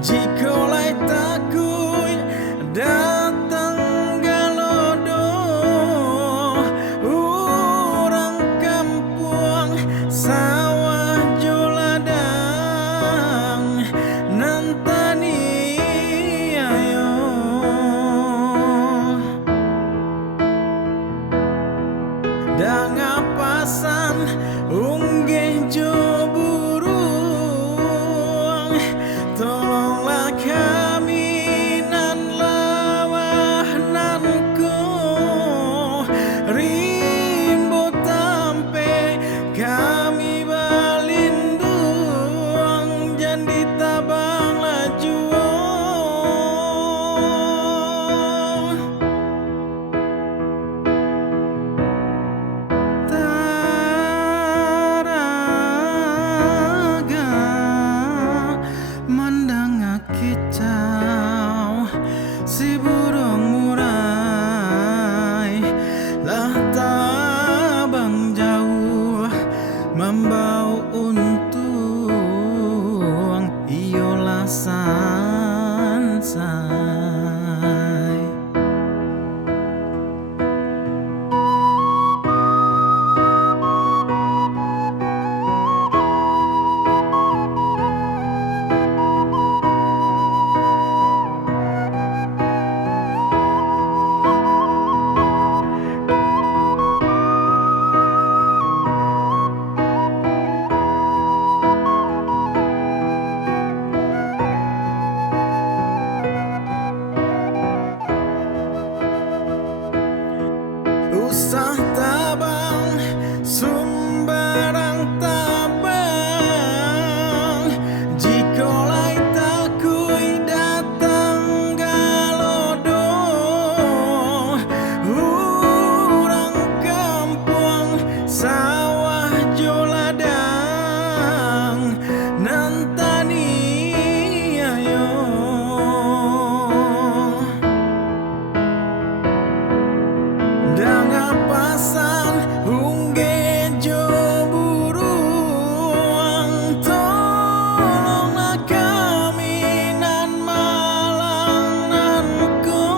Jikolai takui datang galodo urang kampung sawah joladang nantani ayo dangapasan unggeh jo burung tolonglah kami nan lawah nanku rimbo tampe kami balindung jadi tabang lajuo kicau si burung murai lah tabang jauh membau untung iyolah sansai. Usah tabang sumbarang tabang jikolai takui datang galodo urang kampung sawah joladang nantani ayo dangapasan ungge jo burung tolonglah kami nan malang nanku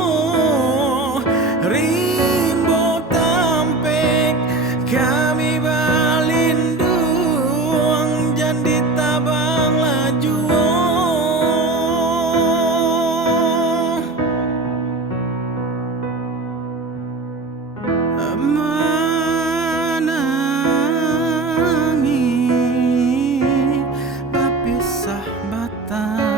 rimbo tampek kami balindung jadi tabang lajuo menangi bapisah batang.